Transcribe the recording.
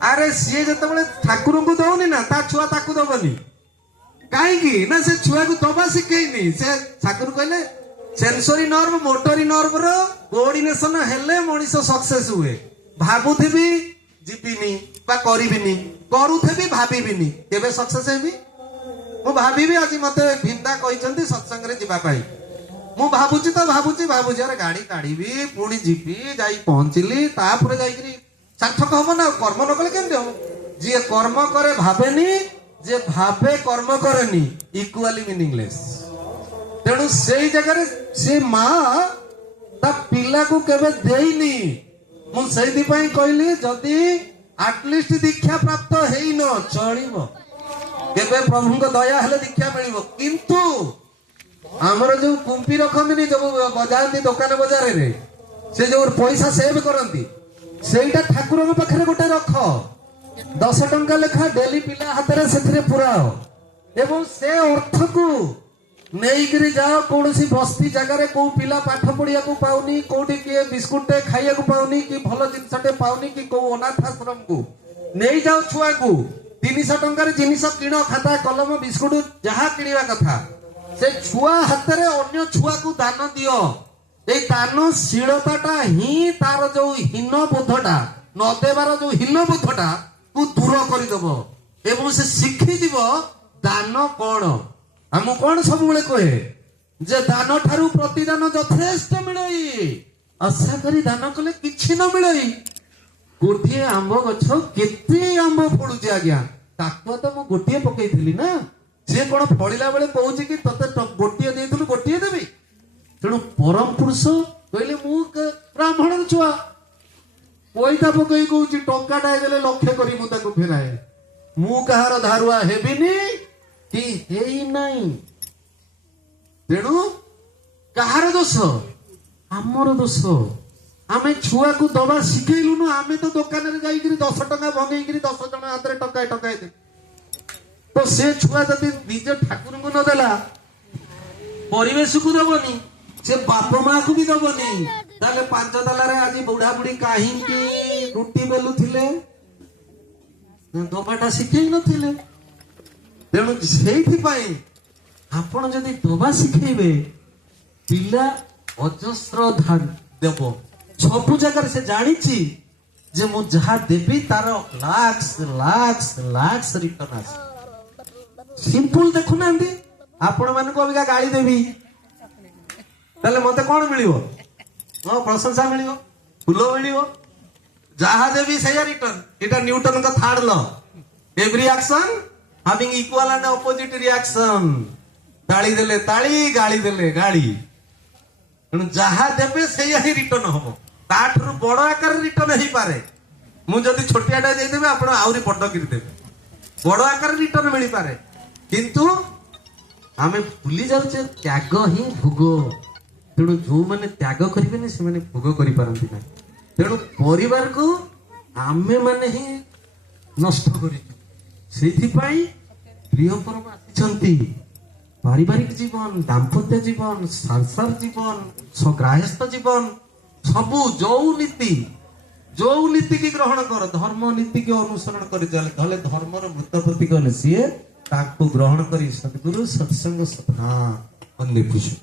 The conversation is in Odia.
ଆରେ ସିଏ ଯେତେବେଳେ ଠାକୁରଙ୍କୁ ଦଉନି ନା ତା ଛୁଆ ତାକୁ ଦବନି କାହିଁକି ନା ସେ ଛୁଆକୁ ଦବା ଶିଖେଇନି। ସେ ଠାକୁର କହିଲେ ସେନ୍ସୋରି ନର୍ଭ ମୋଟୋରି ନର୍ଭ ର କୋଅର୍ଡିନେସନ ହେଲେ ମଣିଷ ସକ୍ସେସ ହୁଏ। ଭାବୁଥିବି ଯିବିନି ବା କରିବିନି, କରୁଥିବି ଭାବିବିନି, କେବେ ସକ୍ସେସ ହେବି? ମୁଁ ଭାବିବି ଆଜି ମତେ ଭିନ୍ଦା କହିଛନ୍ତି ସତ୍ସଙ୍ଗରେ ଯିବା ପାଇଁ, ମୁଁ ଭାବୁଛି ତ ଭାବୁଛି ଆରେ ଗାଡି କାଢିବି ପୁଣି ଯିବି ଯାଇ ପହଞ୍ଚିଲି ତାପରେ ଯାଇକିରି ସାର୍ଥକ ହବ ନା। କର୍ମ ନ କଲେ କେମିତି ହବ? ଯିଏ କର୍ମ କରେ ଭାବେନି, ଯିଏ ଭାବେ କର୍ମ କରେନି, ଇକ୍ୱାଲି ମିନିଂଲେସ୍। ତେଣୁ ସେଇ ଜାଗାରେ ସେ ମା ତା ପିଲାକୁ କେବେ ଦେଇନି। ମୁଁ ସେଇଥିପାଇଁ କହିଲି ଯଦି ଆଟଲିଷ୍ଟ ଦୀକ୍ଷା ପ୍ରାପ୍ତ ହେଇନ ଚଳିବ, କେବେ ପ୍ରଭୁଙ୍କ ଦୟା ହେଲେ ଦୀକ୍ଷା ମିଳିବ। କିନ୍ତୁ ଆମର ଯୋଉ କୁମ୍ପି ରଖନ୍ତିନି ଯୋଉ ବଜାନ୍ତି ଦୋକାନ ବଜାରରେ, ସେ ଯୋଉ ପଇସା ସେଭ କରନ୍ତି, ସେଇଟା ଠାକୁରଙ୍କ ପାଖରେ ଗୋଟେ ରଖ। 10 ଟଙ୍କା ଲେଖା ଡେଲି ପିଲା ହାତରେ ସେଥିରେ ପୁରାଅ ଏବଂ ସେ ଅର୍ଥକୁ ନେଇକିରି ଯାଅ କୌଣସି ବସ୍ତି ଜାଗାରେ କୋଉ ପିଲା ପାଠ ପଢିବାକୁ ପାଉନି, କୋଉଠି କିଏ ବିସ୍କୁଟଟେ ଖାଇବାକୁ ପାଉନି, କି ଭଲ ଜିନିଷଟେ ପାଉନି, କି କୋଉ ଅନାଥ ଆଶ୍ରମକୁ ନେଇଯାଅ ଛୁଆକୁ। 300 ଟଙ୍କାରେ ଜିନିଷ କିଣ, ଖାତା କଲମ ବିସ୍କୁଟ ଯାହା କିଣିବା କଥା, ସେ ଛୁଆ ହାତରେ ଅନ୍ୟ ଛୁଆକୁ ଦାନ ଦିଅ। এই ଦାନଶୀଳତାଟା ହିଁ ତାର ଯୋଉ ହୀନ ବୋଧଟା, ନ ଦେବାର ଯୋଉ ହୀନ ବୋଧଟା କୁ ଦୂର କରିଦବ ଏବଂ ସେ ଶିଖିଯିବ ଦାନ କଣ। ଆମକୁ କଣ ସବୁବେଳେ କହେ ଯେ ଦାନ ଠାରୁ ପ୍ରତିଦାନ ଯଥେଷ୍ଟ ମିଳଇ, ଆଶା କରି ଦାନ କଲେ କିଛି ନ ମିଳଇ। ଗୋଟିଏ ଆମ୍ବ ଗଛ କେତେ ଆମ୍ବ ଫଳୁଛି ଆଜ୍ଞା, ତାକୁ ତ ମୁଁ ଗୋଟିଏ ପକେଇଥିଲି ନା, ସିଏ କଣ ଫଳିଲା ବେଳେ କହୁଛି କି ତତେ ଗୋଟିଏ ଦେଇଥିଲୁ ଗୋଟିଏ ଦେବି? ତେଣୁ ପରମ ପୁରୁଷ କହିଲେ ମୁଁ ବ୍ରାହ୍ମଣର ଛୁଆ, ପଇସା ପକେଇ କହୁଛି ଟଙ୍କାଟା ହେଇଗଲେ ଲକ୍ଷ୍ୟ କରି ମୁଁ ତାକୁ ଫେରାଏ। ମୁଁ କାହାର ଧାରୁଆ ହେବିନି କି ହେଇ ନାହିଁ। ତେଣୁ କାହାର ଦୋଷ? ଆମର ଦୋଷ। ଆମେ ଛୁଆକୁ ଦବା ଶିଖେଇଲୁନୁ। ଆମେ ତ ଦୋକାନରେ ଯାଇକିରି 10 ଟଙ୍କା ଭଙ୍ଗେଇକିରି 10 ଜଣ ହାତରେ ଟଙ୍କାଏ ଟଙ୍କାଏ ଦେବି। ତ ସେ ଛୁଆ ଯଦି ନିଜ ଠାକୁରଙ୍କୁ ନଦେଲା, ପରିବେଶକୁ ଦବନି, ସେ ବାପ ମାକୁ ବି ଦବନି, ତାହେଲେ 5 ତାଲାରେ ଆଜି ବୁଢା ବୁଢୀ କାହିଁକି ରୁଟି ବେଲୁଥିଲେ? ଦବାଟା ଶିଖେଇ ନଥିଲେ। ତେଣୁ ସେଇଥିପାଇଁ ଆପଣ ଯଦି ଦବା ଶିଖେଇବେ, ପିଲା ଅଜସ୍ର ଦେବ। ସବୁ ଜାଗାରେ ସେ ଜାଣିଛି ଯେ ମୁଁ ଯାହା ଦେବି ତାର ଲାକ୍ସ ଲାକ୍ସ ଲାକ୍ସ ରିଟର୍ନ ଆସେ। ସିମ୍ପଲ ଦେଖୁନାହାନ୍ତି, ଆପଣ ମାନଙ୍କୁ ଅବିକା ଗାଳି ଦେବି, ତାହେଲେ ମତେ କଣ ମିଳିବ? ମୋ ପ୍ରଶଂସା ମିଳିବ, ଫୁଲ ମିଳିବ, ଯାହା ଦେବି ସେଇଆ ରିଟର୍ନ। ଏଟା ନ୍ୟୁଟନଙ୍କ 3rd law, every action having equal and opposite reaction. ତାଳି ଦେଲେ ତାଳି, ଗାଳି ଦେଲେ ଗାଳି। ତେଣୁ ଯାହା ଦେବେ ସେଇଆ ହିଁ ରିଟର୍ନ ହବ। ତାଠାରୁ ବଡ ଆକାରରେ ରିଟର୍ନ ହେଇପାରେ। ମୁଁ ଯଦି ଛୋଟିଆଟା ଦେଇଦେବି ଆପଣ ଆହୁରି ବଡ କିରି ଦେବେ, ବଡ ଆକାରରେ ରିଟର୍ନ ମିଳିପାରେ। କିନ୍ତୁ ଆମେ ଭୁଲି ଯାଉଛେ ତ୍ୟାଗ ହିଁ ଭୋଗ। ତେଣୁ ଯୋଉମାନେ ତ୍ୟାଗ କରିବେନି ସେମାନେ ଭୋଗ କରିପାରନ୍ତି ନାହିଁ। ତେଣୁ ପରିବାରକୁ ଆମେ ମାନେ ହିଁ ନଷ୍ଟ କରିଛୁ। ସେଇଥିପାଇଁ ପ୍ରିୟ ପରମ ଆସିଛନ୍ତି। ପାରିବାରିକ ଜୀବନ, ଦାମ୍ପତ୍ୟ ଜୀବନ, ସଂସାର ଜୀବନ, ଗ୍ରାହସ୍ଥ ଜୀବନ, ସବୁ ଯୋଉ ନୀତି କି ଗ୍ରହଣ କର, ଧର୍ମ ନୀତି କି ଅନୁସରଣ କରି ଚାଲେ, ତାହେଲେ ଧର୍ମର ମୃତ ପ୍ରତି ଗଲେ ସିଏ ତାକୁ ଗ୍ରହଣ କରି ସଦ୍ଗୁରୁ ସତ୍ସଙ୍ଗ ସଦା ବନ୍ଦେ ଖୁସି।